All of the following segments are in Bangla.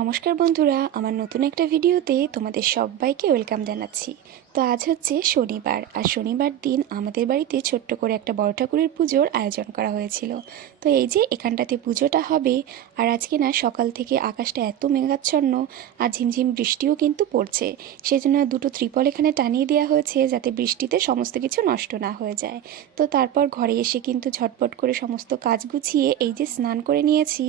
নমস্কার বন্ধুরা, আমার নতুন একটা ভিডিওতে তোমাদের সবাইকে ওয়েলকাম জানাচ্ছি। তো আজ হচ্ছে শনিবার, আর শনিবার দিন আমাদের বাড়িতে ছোট্ট করে একটা বড় ঠাকুরের পুজোর আয়োজন করা হয়েছিল। তো এই যে এখানটাতে পুজোটা হবে, আর আজকে না সকাল থেকে আকাশটা এত মেঘাচ্ছন্ন, আর ঝিমঝিম বৃষ্টিও কিন্তু পড়ছে। সেজন্য দুটো ত্রিপল এখানে টানিয়ে দেওয়া হয়েছে যাতে বৃষ্টিতে সমস্ত কিছু নষ্ট না হয়ে যায়। তো তারপর ঘরে এসে কিন্তু ঝটপট করে সমস্ত কাজ গুছিয়ে এই যে স্নান করে নিয়েছি,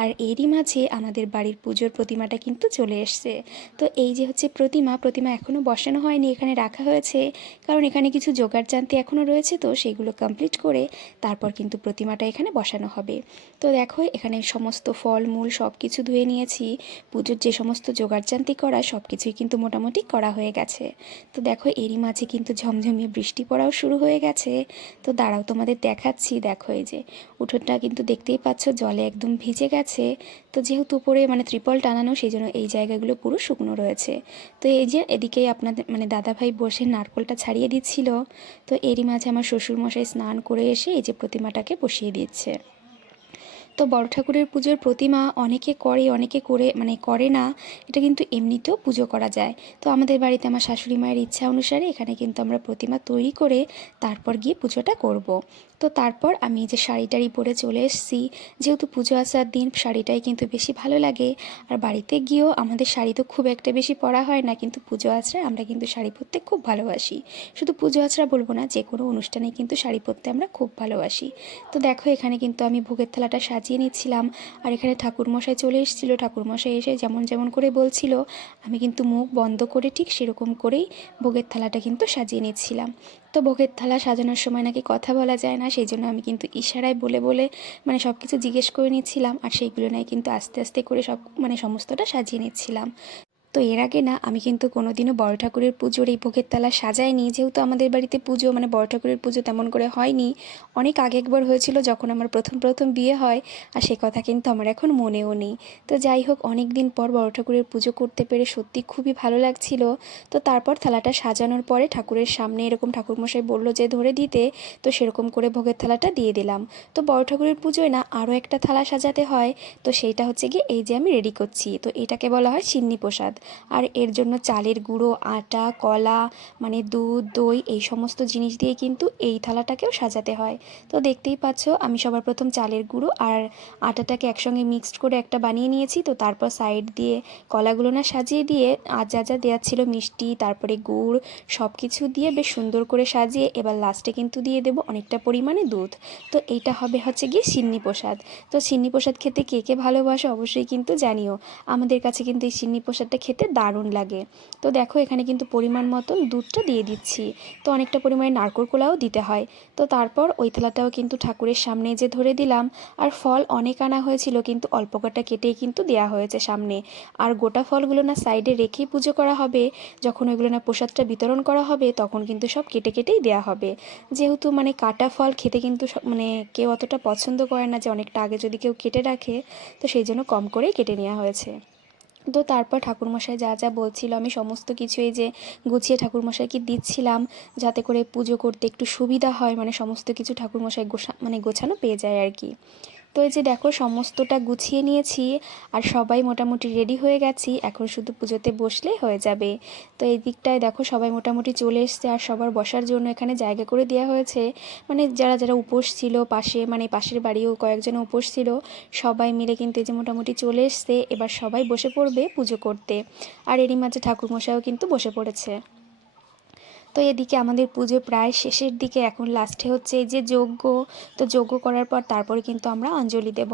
আর এরই মাঝে আমাদের বাড়ির পুজোর প্রতিমাটা কিন্তু চলে এসছে। তো এই যে হচ্ছে প্রতিমা প্রতিমা এখনও বসানো হয়নি, এখানে রাখা হয়েছে। কারণ এখানে কিছু জোগাড় জানতে এখনও রয়েছে, তো সেইগুলো কমপ্লিট করে তারপর কিন্তু প্রতিমাটা এখানে বসানো হবে। তো দেখো, এখানে সমস্ত ফল, মূল সব কিছু ধুয়ে নিয়েছি। পুজোর যে সমস্ত জোগাড় জান্তি করা সব কিছুই কিন্তু মোটামুটি করা হয়ে গেছে। তো দেখো, এরই মাঝে কিন্তু ঝমঝমিয়ে বৃষ্টি পড়াও শুরু হয়ে গেছে। তো দাঁড়াও, তোমাদের দেখাচ্ছি। দেখো এই যে, উঠোনটা কিন্তু দেখতেই পাচ্ছ, জলে একদম ভিজে গেছে। তো যেহেতু উপরে মানে ত্রিপল টানানো, সেই জন্য এই জায়গাগুলো পুরো শুকনো রয়েছে। তো এই যে এদিকে আপনাদের মানে দাদাভাই বসে নারকলটা ছাড়িয়ে দিচ্ছিল। তো এরই মাঝে আমার শ্বশুরমশাই স্নান করে এসে এই যে প্রতিমাটাকে বসিয়ে দিচ্ছে। তো বড় ঠাকুরের পুজোর প্রতিমা অনেকে করে অনেকে করে মানে করে না, এটা কিন্তু এমনিতেও পুজো করা যায়। তো আমাদের বাড়িতে আমার শাশুড়ি মায়ের ইচ্ছা অনুসারে এখানে কিন্তু আমরা প্রতিমা তৈরি করে তারপর গিয়ে পুজোটা করব। তো তারপর আমি যে শাড়ি টাড়ি পরে চলে এসেছি, যেহেতু পুজো আসার দিন শাড়িটাই কিন্তু বেশি ভালো লাগে। আর বাড়িতে গিয়েও আমাদের শাড়ি তো খুব একটা বেশি পরা হয় না, কিন্তু পুজো আচড়ায় আমরা কিন্তু শাড়ি পরতে খুব ভালোবাসি। শুধু পুজো আচড়া বলব না যে কোনো অনুষ্ঠানে কিন্তু শাড়ি পরতে আমরা খুব ভালোবাসি। তো দেখো এখানে কিন্তু আমি ভোগের থালাটা সাজিয়ে নিচ্ছিলাম। আর এখানে ঠাকুরমশাই চলে এসেছিল। ঠাকুরমশাই এসে যেমন যেমন করে বলছিল, আমি কিন্তু মুখ বন্ধ করে ঠিক সেরকম করেই ভোগের থালাটা কিন্তু সাজিয়ে নিচ্ছিলাম। তো ভোগের থালা সাজানোর সময় নাকি কথা বলা যায় না, সেই জন্য আমি কিন্তু ইশারায় বলে বলে মানে সব কিছু জিজ্ঞেস করে নিচ্ছিলাম। আর সেইগুলো নাই কিন্তু আস্তে আস্তে করে সব মানে সমস্তটা সাজিয়ে নিচ্ছিলাম। তো এর আগে না, আমি কিন্তু কোনোদিনও বড় ঠাকুরের পুজোর এই ভোগের তালা সাজাইনি। যেহেতু আমাদের বাড়িতে পুজো মানে বড় ঠাকুরের পুজো তেমন করে হয়নি। অনেক আগে একবার হয়েছিল যখন আমার প্রথম প্রথম বিয়ে হয়, আর সে কথা কিন্তু আমার এখন মনেও নেই। তো যাই হোক অনেক দিন পর বড় ঠাকুরের পুজো করতে পেরে সত্যি খুবই ভালো লাগছিল। তো তারপর থালাটা সাজানোর পরে ঠাকুরের সামনে এরকম ঠাকুরমশাই বলল যে, ধরে দিতে। তো সেরকম করে ভোগের থালাটা দিয়ে দিলাম। তো বড় ঠাকুরের পুজোয় না, আরও একটা থালা সাজাতে হয়। তো সেইটা হচ্ছে গিয়ে এই যে আমি রেডি করছি। তো এটাকে বলা হয় সিন্নি প্রসাদ। আর এর জন্য চালের গুঁড়ো, আটা, কলা মানে দুধ, দই এই সমস্ত জিনিস দিয়ে কিন্তু এই থালাটাকেও সাজাতে হয়। তো দেখতেই পাচ্ছ, আমি সবার প্রথম চালের গুঁড়ো আর আটাটাকে একসঙ্গে মিক্সড করে একটা বানিয়ে নিয়েছি। তো তারপর সাইড দিয়ে কলাগুলো না সাজিয়ে দিয়ে আর যা যা দেওয়ার ছিল মিষ্টি, তারপরে গুড় সব কিছু দিয়ে বেশ সুন্দর করে সাজিয়ে এবার লাস্টে কিন্তু দিয়ে দেবো অনেকটা পরিমাণে দুধ। তো এইটা হবে হচ্ছে গিয়ে সিন্নি প্রসাদ। তো সিন্নি প্রসাদ খেতে কে কে ভালোবাসে অবশ্যই কিন্তু জানিও। আমাদের কাছে কিন্তু এই সিন্নি প্রসাদটা খেতে দারুণ লাগে। তো দেখো এখানে কিন্তু পরিমাণ মতন দুধটা দিয়ে দিচ্ছি। তো অনেকটা পরিমাণে নারকোল কোলাও দিতে হয়। তো তারপর ওই থালাটাও কিন্তু ঠাকুরের সামনে যে ধরে দিলাম। আর ফল অনেক আনা হয়েছিল কিন্তু অল্প কটা কেটেই কিন্তু দেওয়া হয়েছে সামনে। আর গোটা ফলগুলো না সাইডে রেখেই পুজো করা হবে। যখন ওইগুলো না প্রসাদটা বিতরণ করা হবে তখন কিন্তু সব কেটে কেটেই দেওয়া হবে। যেহেতু মানে কাটা ফল খেতে কিন্তু মানে কেউ অতটা পছন্দ করে না যে অনেকটা আগে যদি কেউ কেটে রাখে, তো সেই জন্য কম করেই কেটে নেওয়া হয়েছে। তো তারপর ঠাকুরমশাই যা যা বলছিল, আমি সমস্ত কিছু এই যে গুছিয়ে ঠাকুরমশাইকে দিচ্ছিলাম যাতে করে পুজো করতে একটু সুবিধা হয় মানে সমস্ত কিছু ঠাকুরমশাই গোছা মানে গোছানো পেয়ে যায় আর কি। তো এই যে দেখো, সমস্তটা গুছিয়ে নিয়েছি আর সবাই মোটামুটি রেডি হয়ে গেছি। এখন শুধু পুজোতে বসলেই হয়ে যাবে। তো এই দিকটায় দেখো, সবাই মোটামুটি চলে এসছে আর সবার বসার জন্য এখানে জায়গা করে দেওয়া হয়েছে। মানে যারা যারা উপোস ছিল পাশে মানে পাশের বাড়িও কয়েকজন উপোস ছিল, সবাই মিলে কিন্তু এই যে মোটামুটি চলে এসছে। এবার সবাই বসে পড়বে পুজো করতে। আর এরই মাঝে ঠাকুরমশাইও কিন্তু বসে পড়েছে। তো এদিকে আমাদের পুজো প্রায় শেষের দিকে। এখন লাস্টে হচ্ছে এই যে যজ্ঞ। তো যজ্ঞ করার পর তারপরে কিন্তু আমরা অঞ্জলি দেব।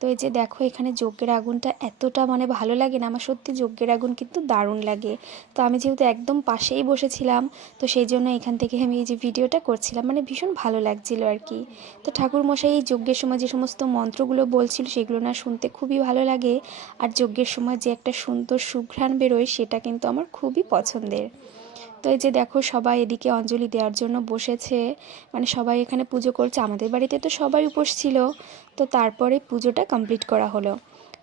তো এই যে দেখো এখানে যজ্ঞের আগুনটা এতটা মানে ভালো লাগে না। আমার সত্যি যজ্ঞের আগুন কিন্তু দারুণ লাগে। তো আমি যেহেতু একদম পাশেই বসেছিলাম, তো সেই জন্য এখান থেকে আমি এই যে ভিডিওটা করছিলাম। মানে ভীষণ ভালো লাগছিল আর কি। তো ঠাকুর মশাই এই যজ্ঞের সময় যে সমস্ত মন্ত্রগুলো বলছিল, সেগুলো না শুনতে খুবই ভালো লাগে। আর যজ্ঞের সময় যে একটা সুন্দর সুঘ্রাণ বেরোয়, সেটা কিন্তু আমার খুবই পছন্দের। তো এই যে দেখো সবাই এদিকে অঞ্জলি দেওয়ার জন্য বসেছে। মানে সবাই এখানে পুজো করছে। আমাদের বাড়িতে তো সবাই উপোস ছিল। তো তারপরে পুজোটা কমপ্লিট করা হলো।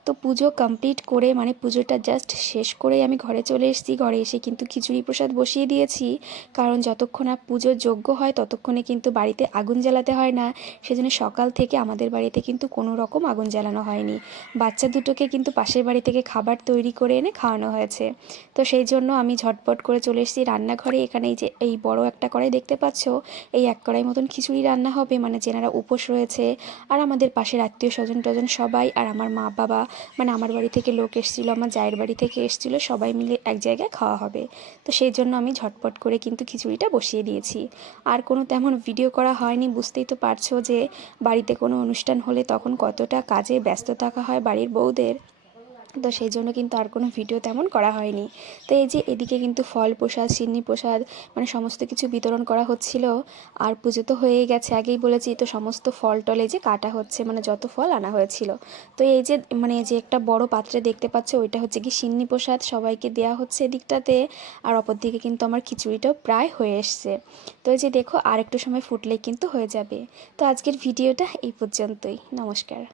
তো পুজো কমপ্লিট করে মানে পুজোটা জাস্ট শেষ করেই আমি ঘরে চলে এসেছি। ঘরে এসে কিন্তু খিচুড়ি প্রসাদ বসিয়ে দিয়েছি। কারণ যতক্ষণ না পুজোর যোগ্য হয়, ততক্ষণে কিন্তু বাড়িতে আগুন জ্বালাতে হয় না। সেজন্য সকাল থেকে আমাদের বাড়িতে কিন্তু কোনো রকম আগুন জ্বালানো হয়নি। বাচ্চা দুটোকে কিন্তু পাশের বাড়ি থেকে খাবার তৈরি করে এনে খাওয়ানো হয়েছে। তো সেই জন্য আমি ঝটপট করে চলে এসেছি রান্নাঘরে। এখানে যে, এই বড় একটা কড়াই দেখতে পাচ্ছ, এই এক কড়াই মতন খিচুড়ি রান্না হবে। মানে যেনারা উপোস রয়েছে, আর আমাদের পাশের আত্মীয় স্বজন টজন সবাই, আর আমার মা বাবা মানে আমার বাড়ি থেকে লোক এসেছিল, আমার জায়ের বাড়ি থেকে এসেছিল, সবাই মিলে এক জায়গায় খাওয়া হবে। তো সেই জন্য আমি ঝটপট করে কিন্তু খিচুড়িটা বসিয়ে দিয়েছি। আর কোনো তেমন ভিডিও করা হয়নি, বুঝতেই তো পারছ যে বাড়িতে কোনো অনুষ্ঠান হলে তখন কতটা কাজে ব্যস্ত থাকা হয় বাড়ির বউদের। তো সেই জন্য কিন্তু আর কোনো ভিডিও তেমন করা হয়নি। তো এই যে এদিকে কিন্তু ফল প্রসাদ, সিন্নি প্রসাদ মানে সমস্ত কিছু বিতরণ করা হচ্ছিল। আর পুজো তো হয়েই গেছে, আগেই বলেছি তো সমস্ত ফল টলে যে কাটা হচ্ছে মানে যত ফল আনা হয়েছিল। তো এই যে মানে যে একটা বড় পাত্রে দেখতে পাচ্ছ, ওইটা হচ্ছে কি সিন্নি প্রসাদ, সবাইকে দেওয়া হচ্ছে এদিকটাতে। আর অপর দিকে কিন্তু আমার খিচুড়িটাও প্রায় হয়ে এসছে। তো এই যে দেখো আর একটু সময় ফুটলেই কিন্তু হয়ে যাবে। তো আজকের ভিডিওটা এই পর্যন্তই। নমস্কার।